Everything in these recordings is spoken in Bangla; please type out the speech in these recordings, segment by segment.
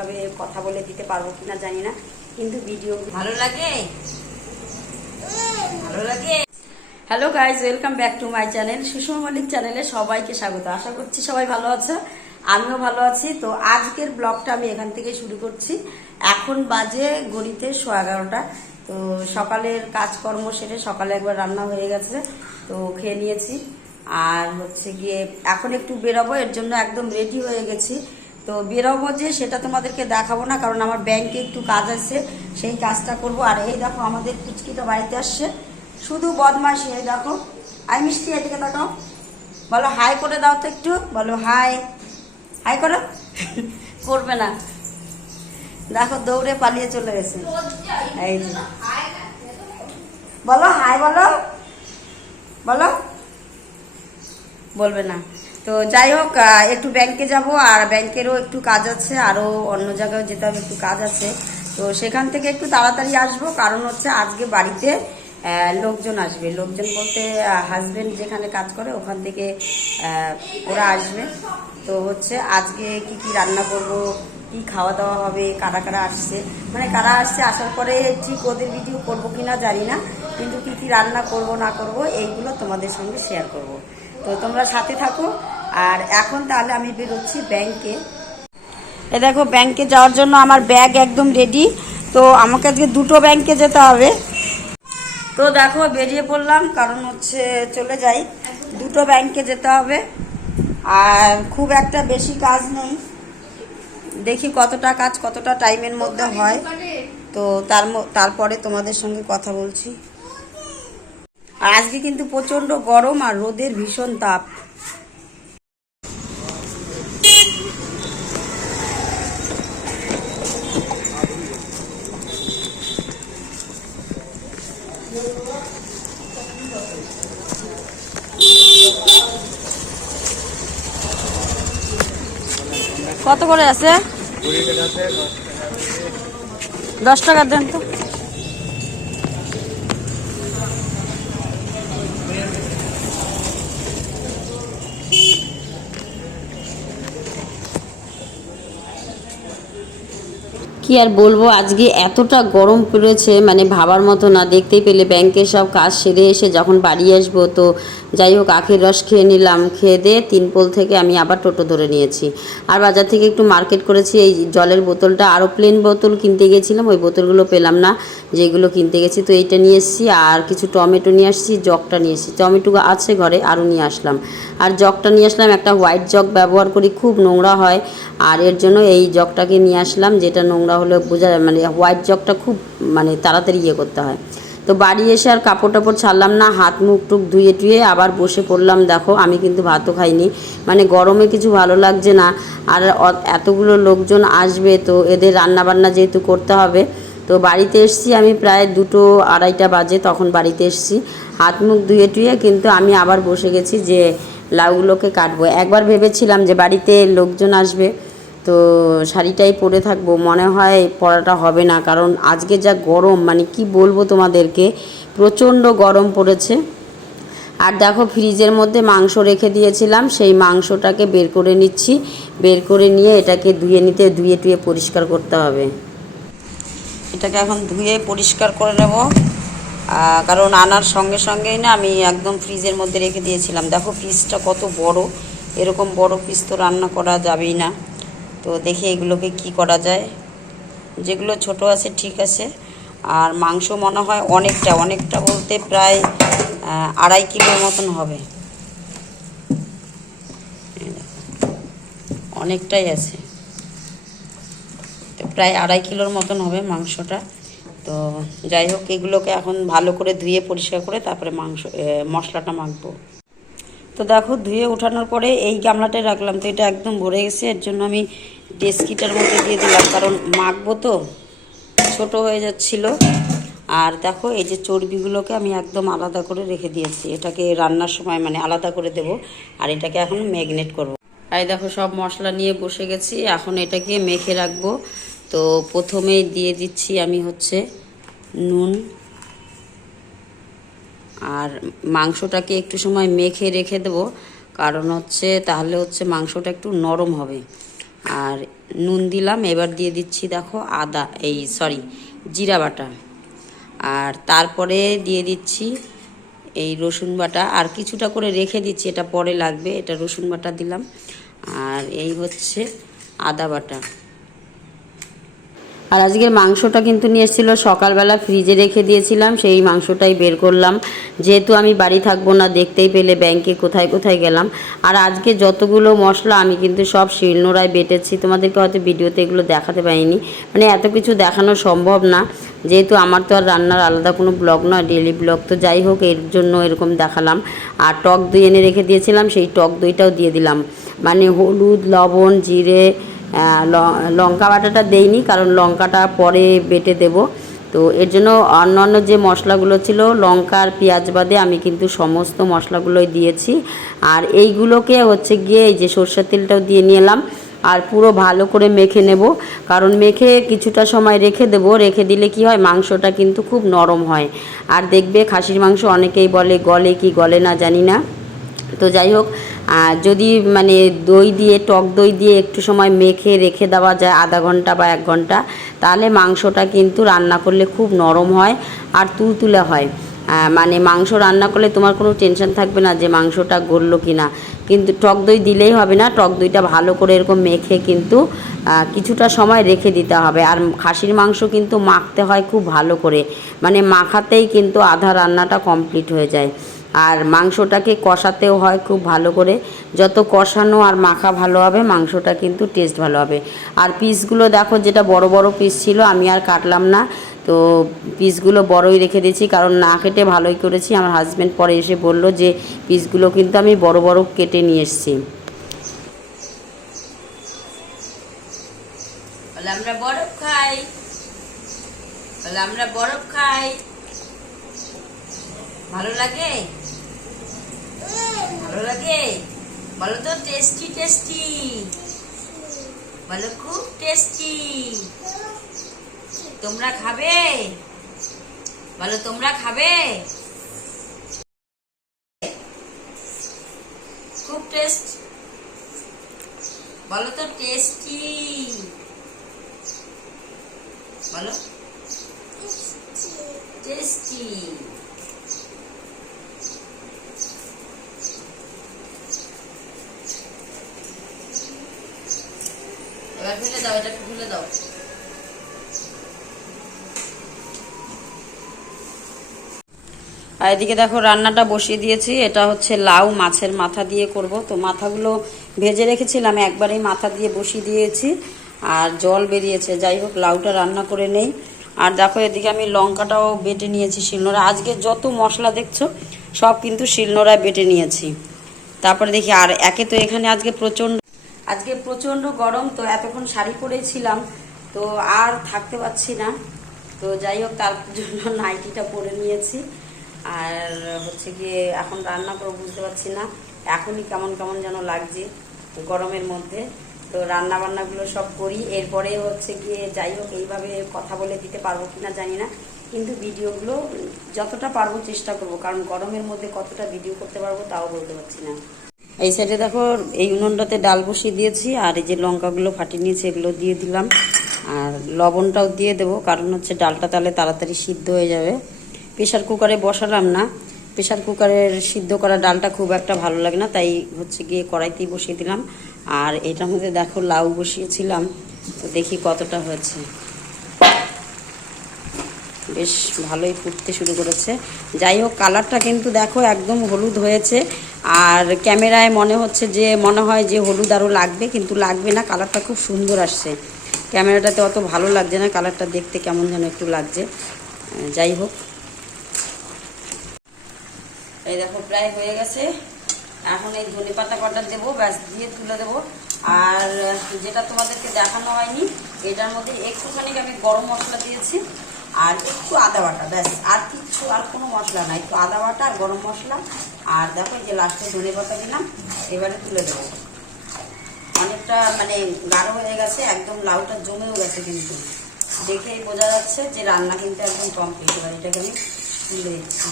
ঠিকভাবে কথা বলে দিতে পারবো কিনা জানি না, কিন্তু ভিডিও ভালো লাগে। Hello guys, welcome back to my channel Sushma Mallick চ্যানেলে সবাইকে স্বাগত। আশা করছি সবাই ভালো আছে, আমিও ভালো আছি। তো আজকের ব্লগটা আমি এখান থেকে শুরু করছি। এখন বাজে ঘড়িতে 11:15। তো সকালের কাজকর্ম সেরে সকালে একবার রান্না হয়ে গেছে, তো খেয়ে নিয়েছি। আর হচ্ছে গিয়ে এখন একটু বেরোবো, এর জন্য একদম রেডি হয়ে গেছি। তো বেরোবো যে সেটা তোমাদেরকে দেখাবো না, কারণ আমার ব্যাংকে একটু কাজ আছে, সেই কাজটা করব। আর এই দেখো আমাদের পুচকিটা বাড়িতে আসছে, শুধু বদমাশি। এই দেখো, আই মিষ্টি, এদিকে তাকাও, বলো হাই করে দাও তো একটু, বলো হাই, হাই করো। করবে না, দেখো দৌড়ে পালিয়ে চলে গেছে। এই যে বলো হাই, বলো বলো, বলবে না। তো যাই হোক, একটু ব্যাংকে যাব, আর ব্যাংকেরও একটু কাজ আছে, আরও অন্য জায়গায় যেতে হবে, একটু কাজ আছে। তো সেখান থেকে একটু তাড়াতাড়ি আসবো, কারণ হচ্ছে আজকে বাড়িতে লোকজন আসবে। লোকজন বলতে হাজবেন্ড যেখানে কাজ করে ওখান থেকে ওরা আসবে। তো হচ্ছে আজকে কি কি রান্না করব, কি খাওয়া দাওয়া হবে, কারা কারা আসছে, মানে কারা আসছে আসার পরে ঠিক ওদের ভিডিও করবো কিনা জানি না, কিন্তু কি কি রান্না করব না করব এইগুলো তোমাদের সঙ্গে শেয়ার করব। তো তোমরা সাথে থাকো। আর এখন তাহলে আমি বেরোচ্ছি ব্যাংকে। এ দেখো, ব্যাংকে যাওয়ার জন্য আমার ব্যাগ একদম রেডি। তো আমাকে আজকে দুটো ব্যাংকে যেতে হবে। তো দেখো বেরিয়ে পড়লাম, কারণ হচ্ছে চলে যাই, দুটো ব্যাংকে যেতে হবে। আর খুব একটা বেশি কাজ নেই, দেখি কতটা কাজ কতটা টাইমের মধ্যে হয়। তো তারপরে তোমাদের সঙ্গে কথা বলছি। আর আজকে কিন্তু প্রচণ্ড গরম আর রোদের ভীষণ তাপ। কত করে আছে? 10 টাকা দেন তো। কি আর বলবো, আজকে এতটা গরম পড়েছে মানে ভাবার মতো না। দেখতেই পেলে ব্যাংকের সব কাজ সেরে এসে যখন বাড়ি আসবো, তো যাই হোক আখের রস খেয়ে নিলাম। খেয়ে দিয়ে 3 পোল থেকে আমি আবার টোটো ধরে নিয়েছি। আর বাজার থেকে একটু মার্কেট করেছি। এই জলের বোতলটা, আরও প্লেন বোতল কিনতে গেছিলাম, ওই বোতলগুলো পেলাম না যেগুলো কিনতে গেছি, তো এইটা নিয়ে এসেছি। আর কিছু টমেটো নিয়ে আসছি, জগটা নিয়ে এসেছি, টমেটো আছে ঘরে আরও নিয়ে আসলাম। আর জগটা নিয়ে আসলাম, একটা হোয়াইট জগ ব্যবহার করি, খুব নোংরা হয়, আর এর জন্য এই জগটাকে নিয়ে আসলাম, যেটা নোংরা হলে বোঝা যায়, মানে হোয়াইট জগটা খুব মানে তাড়াতাড়ি ইয়ে করতে হয়। তো বাড়ি এসে আর কাপড় টাপড় ছাড়লাম না, হাত মুখ টুক ধুয়ে টুয়ে আবার বসে পড়লাম। দেখো আমি কিন্তু ভাতও খাইনি, মানে গরমে কিছু ভালো লাগছে না। আর এতগুলো লোকজন আসবে, তো এদের রান্নাবান্না যেহেতু করতে হবে। তো বাড়িতে এসছি আমি প্রায় 2-2:30 বাজে, তখন বাড়িতে এসছি। হাত মুখ ধুয়ে টুয়ে কিন্তু আমি আবার বসে গেছি যে লাউগুলোকে কাটবো। একবার ভেবেছিলাম যে বাড়িতে লোকজন আসবে তো শাড়িটাই পরে থাকবো, মনে হয় পরাটা হবে না, কারণ আজকে যা গরম, মানে কি বলবো তোমাদেরকে, প্রচণ্ড গরম পড়েছে। আর দেখো ফ্রিজের মধ্যে মাংস রেখে দিয়েছিলাম, সেই মাংসটাকে বের করে নিচ্ছি। বের করে নিয়ে এটাকে ধুয়ে টুয়ে পরিষ্কার করতে হবে। এটাকে এখন ধুয়ে পরিষ্কার করে নেব, কারণ আনার সঙ্গে সঙ্গেই না আমি একদম ফ্রিজের মধ্যে রেখে দিয়েছিলাম। দেখো পিসটা কত বড়, এরকম বড় পিস তো রান্না করা যাবেই না। তো দেখি এগুলোকে কি করা যায়, যেগুলো ছোট আছে ঠিক আছে। আর মাংস মনে হয় অনেকটা বলতে প্রায় 2.5 কিলোর মতন হবে, অনেকটাই আছে, তো প্রায় 2.5 কিলোর মতন হবে মাংসটা। তো যাই হোক এগুলোকে এখন ভালো করে ধুয়ে পরিষ্কার করে তারপরে মশলাটা মাখবো। তো দেখো ধুয়ে ওঠানোর পরে এই গামলাটায় রাখলাম, তো এটা একদম ভরে গেছে, এর জন্য আমি ডেস্কিটার মধ্যে দিয়ে দিলাম, কারণ মাখবো তো ছোট হয়ে যাচ্ছিল। আর দেখো এই যে চর্বিগুলোকে আমি একদম আলাদা করে রেখে দিয়েছি, এটাকে রান্নার সময় মানে আলাদা করে দেব। আর এটাকে এখন ম্যাগনেট করব। আর দেখো সব মশলা নিয়ে বসে গেছি, এখন এটাকে মেখে রাখবো। তো প্রথমেই দিয়ে দিচ্ছি আমি হচ্ছে নুন, আর মাংসটাকে একটু সময় মেখে রেখে দেবো, কারণ হচ্ছে তাহলে হচ্ছে মাংসটা একটু নরম হবে। আর নুন দিলাম। এবার দিয়ে দিচ্ছি দেখো জিরা বাটা। আর তারপরে দিয়ে দিচ্ছি এই রসুন বাটা, আর কিছুটা করে রেখে দিচ্ছি, এটা পরে লাগবে। এটা রসুন বাটা দিলাম। আর এই হচ্ছে আদা বাটা। আর আজকের মাংসটা কিন্তু নিয়ে এসেছিলো সকালবেলা, ফ্রিজে রেখে দিয়েছিলাম, সেই মাংসটাই বের করলাম। যেহেতু আমি বাড়ি থাকবো না, দেখতেই পেলে ব্যাংকে কোথায় কোথায় গেলাম। আর আজকে যতগুলো মশলা আমি কিন্তু সব শিলনোড়ায় বেটেছি। তোমাদেরকে হয়তো ভিডিওতে এগুলো দেখাতে পারিনি, মানে এত কিছু দেখানো সম্ভব না, যেহেতু আমার তো আর রান্নার আলাদা কোনো ব্লগ নয়, ডেলি ব্লগ। তো যাই হোক, এর জন্য এরকম দেখালাম। আর টক দই এনে রেখে দিয়েছিলাম, সেই টক দইটাও দিয়ে দিলাম। মানে হলুদ, লবণ, জিরে, লঙ্কা বাটাটা দেইনি, কারণ লঙ্কাটা পরে বেটে দেব। তো এর জন্য অন্যান্য যে মশলাগুলো ছিল, লঙ্কা আর পেঁয়াজ বাদে আমি কিন্তু সমস্ত মশলাগুলোই দিয়েছি। আর এইগুলোকে হচ্ছে গিয়ে এই যে সরষের তেলটাও দিয়ে নিলাম। আর পুরো ভালো করে মেখে নেব, কারণ মেখে কিছুটা সময় রেখে দেব। রেখে দিলে কি হয়, মাংসটা কিন্তু খুব নরম হয়। আর দেখবে খাসির মাংস অনেকেই বলে গলে কি গলে না জানি না। তো যাই হোক, যদি মানে দই দিয়ে, টক দই দিয়ে একটু সময় মেখে রেখে দেওয়া যায়, আধা ঘন্টা বা 1 ঘন্টা, তাহলে মাংসটা কিন্তু রান্না করলে খুব নরম হয় আর তুলতুলে হয়। মানে মাংস রান্না করলে তোমার কোনো টেনশন থাকবে না যে মাংসটা গললো কি না। কিন্তু টক দই দিলেই হবে না, টক দইটা ভালো করে এরকম মেখে কিন্তু কিছুটা সময় রেখে দিতে হবে। আর খাসির মাংস কিন্তু মাখতে হয় খুব ভালো করে, মানে মাখাতেই কিন্তু আধা রান্নাটা কমপ্লিট হয়ে যায়। আর মাংসটাকে কষাতেও হয় খুব ভালো করে। যত কষানো আর মাখা ভালো হবে, মাংসটা কিন্তু টেস্ট ভালো হবে। আর পিসগুলো দেখো, যেটা বড় বড় পিস ছিল আমি আর কাটলাম না, তো পিসগুলো বড়ই রেখে দিয়েছি, কারণ না কেটে ভালোই করেছি। আমার হাজব্যান্ড পরে এসে বলল যে পিসগুলো কিন্তু আমি বড় বড় কেটে নিয়ে এসেছি। আমরা বরফ খাই, আমরা বরফ খাই, ভালো লাগে, ভালো লাগে, বলো তো টেস্টি টেস্টি, বলো খুব টেস্টি। তোমরা খাবে, বলো তোমরা খাবে, খুব টেস্ট, বলো তো টেস্টি, বলো টেস্টি। এবার ফেলে দাও, এটা ফেলে দাও। আর এদিকে দেখো রান্নাটা বসিয়ে দিয়েছি। এটা হচ্ছে লাউ মাছের মাথা দিয়ে করব। তো মাথাগুলো ভেজে রেখেছিলাম, একবারেই মাথা দিয়ে বসিয়ে দিয়েছি, আর জল বেরিয়েছে। যাই হোক, লাউটা রান্না করে নেই। আর দেখো এদিকে আমি লঙ্কাটাও বেটে নিয়েছি শিলনোড়া। আজকে যত মশলা দেখছো সব কিন্তু শিলনোড়ায় বেটে নিয়েছি। তারপরে দেখি, আর একে তো এখানে আজকে প্রচণ্ড গরম, তো এতক্ষণ শাড়ি পরেছিলাম, তো আর থাকতে পারছি না। তো যাই হোক, তার জন্য নাইটিটা পরে নিয়েছি। আর হচ্ছে গিয়ে এখন রান্না করে বুঝতে পারছি না, এখনই কেমন কেমন যেন লাগছে গরমের মধ্যে। তো রান্না বান্নাগুলো সব করি, এরপরে হচ্ছে গিয়ে যাই হোক, এইভাবে কথা বলে দিতে পারবো কিনা জানি না, কিন্তু ভিডিওগুলো যতটা পারবো চেষ্টা করব, কারণ গরমের মধ্যে কতটা ভিডিও করতে পারবো তাও বলতে পারছি না। এই সাইডে দেখো, এই উনুনটাতে ডাল বসিয়ে দিয়েছি, আর এই যে লঙ্কাগুলো ফাটিয়ে নিয়েছি এগুলো দিয়ে দিলাম। আর লবণটাও দিয়ে দেবো, কারণ হচ্ছে ডালটা তাহলে তাড়াতাড়ি সিদ্ধ হয়ে যাবে। প্রেশার কুকারে বসালাম না, প্রেশার কুকারের সিদ্ধ করা ডালটা খুব একটা ভালো লাগে না, তাই হচ্ছে গিয়ে কড়াইতেই বসিয়ে দিলাম। আর এটার মধ্যে দেখো লাউ বসিয়েছিলাম, তো দেখি কতটা হয়েছে। বেশ ভালোই ফুটতে শুরু করেছে। যাই হোক, কালারটা কিন্তু দেখো একদম হলুদ হয়েছে। আর ক্যামেরায় মনে হয় যে হলুদ আরও লাগবে, কিন্তু লাগবে না, কালারটা খুব সুন্দর আসছে। ক্যামেরাটাতে অত ভালো লাগছে না, কালারটা দেখতে কেমন যেন একটু লাগছে। যাই হোক, এই দেখো প্রায় হয়ে গেছে। এখন এই ধনে পাতা কটা দেবো, ব্যাস দিয়ে তুলে দেবো। আর যেটা তোমাদেরকে দেখানো হয়নি, এটার মধ্যে একটুখানি আমি গরম মশলা দিয়েছি আর একটু আদা বাটা, ব্যাস, আর কিচ্ছু, আর কোনো মশলা না, একটু আদা বাটা আর গরম মশলা। আর দেখো যে লাস্টে ধনে পাতা দিলাম, এবারে তুলে দেবো। অনেকটা মানে গাঢ় হয়ে গেছে, একদম লাউটা জমেও গেছে, কিন্তু দেখেই বোঝা যাচ্ছে যে রান্না কিন্তু একদম কমপ্লিট। এবার এটাকে আমি তুলে দিচ্ছি।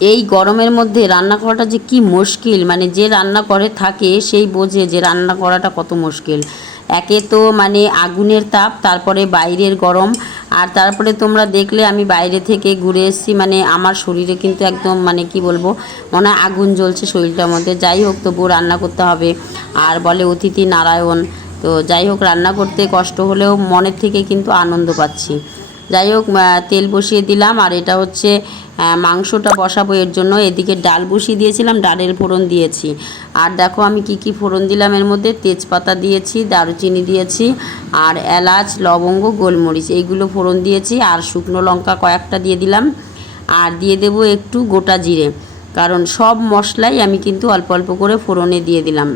এই গরমের মধ্যে রান্না করাটা যে কি মুশকিল, মানে যে রান্না করে থাকে সেই বোঝে যে রান্না করাটা কত মুশকিল। একে তো মানে আগুনের তাপ, তারপরে বাইরের গরম, আর তারপরে তোমরা দেখলে আমি বাইরে থেকে ঘুরে এসেছি, মানে আমার শরীরে কিন্তু একদম মানে কি বলবো, মনে হয় আগুন জ্বলছে শরীরটার মধ্যে। যাই হোক, তবুও রান্না করতে হবে, আর বলে অতিথি নারায়ণ। তো যাই হোক, রান্না করতে কষ্ট হলেও মনের থেকে কিন্তু আনন্দ পাচ্ছি। যাই হোক, তেল বসিয়ে দিলাম, আর এটা হচ্ছে মাংসটা বসাবো এর জন্য। এদিকে ডাল বসিয়ে দিয়েছিলাম, ডালের ফোড়ন দিয়েছি। আর দেখো আমি কি কি ফোড়ন দিলাম এর মধ্যে, তেজপাতা দিয়েছি, দারুচিনি দিয়েছি, আর এলাচ, লবঙ্গ, গোলমরিচ এইগুলো ফোড়ন দিয়েছি, আর শুকনো লঙ্কা কয়েকটা দিয়ে দিলাম, আর দিয়ে দেবো একটু গোটা জিরে। কারণ সব মশলাই আমি কিন্তু অল্প অল্প করে ফোড়নে দিয়ে দিলাম,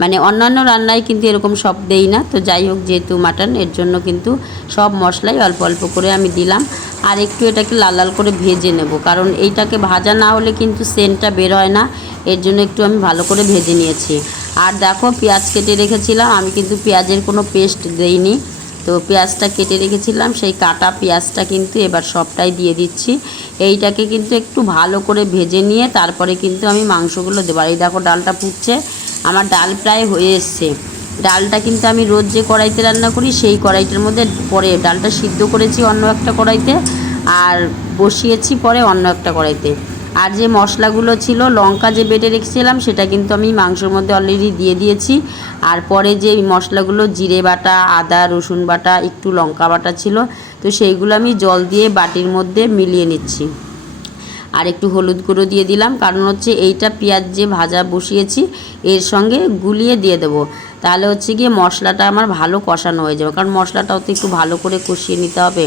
মানে অন্যান্য রান্নায় কিন্তু এরকম সব দেই না। তো যাই হোক, যেহেতু মাটন, এর জন্য কিন্তু সব মশলাই অল্প অল্প করে আমি দিলাম। আর একটু এটাকে লাল লাল করে ভেজে নেব, কারণ এইটাকে ভাজা না হলে কিন্তু সেন্টটা বের হয় না। এর জন্য একটু আমি ভালো করে ভেজে নিয়েছি। আর দেখো, পেঁয়াজ কেটে রেখেছিলাম, আমি কিন্তু পেঁয়াজের কোনো পেস্ট দেইনি। তো পেঁয়াজটা কেটে রেখেছিলাম, সেই কাটা পেঁয়াজটা কিন্তু এবার সবটাই দিয়ে দিচ্ছি। এইটাকে কিন্তু একটু ভালো করে ভেজে নিয়ে তারপরে কিন্তু আমি মাংসগুলো দেবো। এই দেখো, ডালটা ফুটছে, আমার ডাল প্রায় হয়ে এসছে। ডালটা কিন্তু আমি রোজ যে কড়াইতে রান্না করি সেই কড়াইটার মধ্যে পরে ডালটা সিদ্ধ করেছি অন্য একটা কড়াইতে, আর বসিয়েছি পরে অন্য একটা কড়াইতে। আর যে মশলাগুলো ছিল, লঙ্কা যে বেটে রেখেছিলাম সেটা কিন্তু আমি মাংসের মধ্যে অলরেডি দিয়ে দিয়েছি। আর পরে যে মশলাগুলো, জিরে বাটা, আদা রসুন বাটা, একটু লঙ্কা বাটা ছিল, তো সেইগুলো আমি জল দিয়ে বাটির মধ্যে মিলিয়ে নিচ্ছি। আর একটু হলুদ গুঁড়ো দিয়ে দিলাম, কারণ হচ্ছে এইটা পেঁয়াজ যে ভাজা বসিয়েছি এর সঙ্গে গুলিয়ে দিয়ে দেবো, তাহলে হচ্ছে গিয়ে মশলাটা আমার ভালো কষানো হয়ে যাবে। কারণ মশলাটাও তো একটু ভালো করে কষিয়ে নিতে হবে।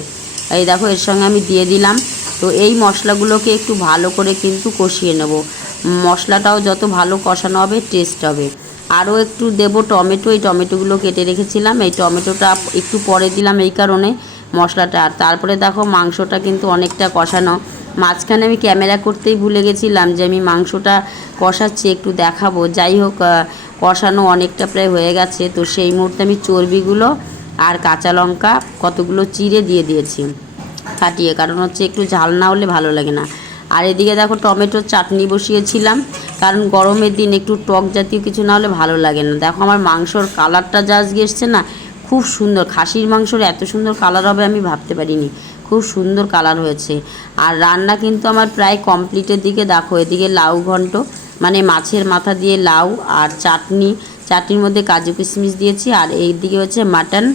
এই দেখো, এর সঙ্গে আমি দিয়ে দিলাম। তো এই মশলাগুলোকে একটু ভালো করে কিন্তু কষিয়ে নেব। মশলাটাও যত ভালো কষানো হবে টেস্ট হবে। আরও একটু দেব টমেটো, এই টমেটোগুলো কেটে রেখেছিলাম, এই টমেটোটা একটু পরে দিলাম এই কারণে মশলাটা। আর তারপরে দেখো, মাংসটা কিন্তু অনেকটা কষানো। মাঝখানে আমি ক্যামেরা করতেই ভুলে গেছিলাম যে আমি মাংসটা কষাচ্ছি, একটু দেখাবো। যাই হোক, কষানো অনেকটা প্রায় হয়ে গেছে। তো সেই মুহূর্তে আমি চর্বিগুলো আর কাঁচা লঙ্কা কতগুলো চিড়ে দিয়ে দিয়েছি কাটিয়ে, কারণ হচ্ছে একটু ঝাল না হলে ভালো লাগে না। আর এদিকে দেখো, টমেটোর চাটনি বসিয়েছিলাম, কারণ গরমের দিন একটু টক জাতীয় কিছু না হলে ভালো লাগে না। দেখো, আমার মাংসর কালারটা যা আজকে এসছে না, খুব সুন্দর। খাসির মাংসর এত সুন্দর কালার হবে আমি ভাবতে পারিনি, খুব সুন্দর কালার হয়েছে। আর রান্না কিন্তু আমার প্রায় কমপ্লিটের দিকে। দেখো, এদিকে লাউ ঘন্ট, মানে মাছের মাথা দিয়ে লাউ, আর চাটনির মধ্যে কাজু কিশমিশ দিয়েছি, আর এই দিকে হচ্ছে মাটন,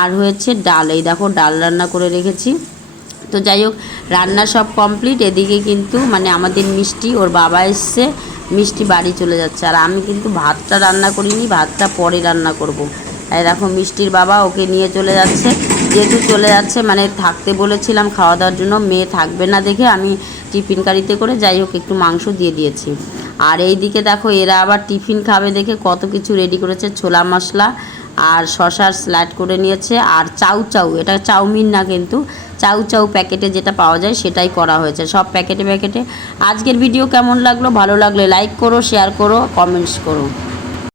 আর হয়েছে ডাল। এই দেখো, ডাল রান্না করে রেখেছি। তো যাই হোক, রান্না সব কমপ্লিট। এদিকে কিন্তু মানে আমাদের মিষ্টি, ওর বাবা এসছে, মিষ্টি বাড়ি চলে যাচ্ছে। আর আমি কিন্তু ভাতটা রান্না করিনি, ভাতটা পরে রান্না করব। এই দেখো, মিষ্টির বাবা ওকে নিয়ে চলে যাচ্ছে। যেহেতু চলে যাচ্ছে, মানে থাকতে বলেছিলাম খাওয়া দাওয়ার জন্য, মেয়ে থাকবে না দেখে আমি টিফিন গাড়িতে করে যাই হোক একটু মাংস দিয়ে দিয়েছি। আর এই দিকে দেখো, এরা আবার টিফিন খাবে দেখে কত কিছু রেডি করেছে। ছোলা মশলা আর শশার স্লাইড করে নিয়েছে, আর চাউ চাউ, এটা চাউমিন না কিন্তু, চাউ চাউ প্যাকেটে যেটা পাওয়া যায় সেটাই করা হয়েছে, সব প্যাকেটে প্যাকেটে। আজকের ভিডিও কেমন লাগলো? ভালো লাগলে লাইক করো, শেয়ার করো, কমেন্টস করো।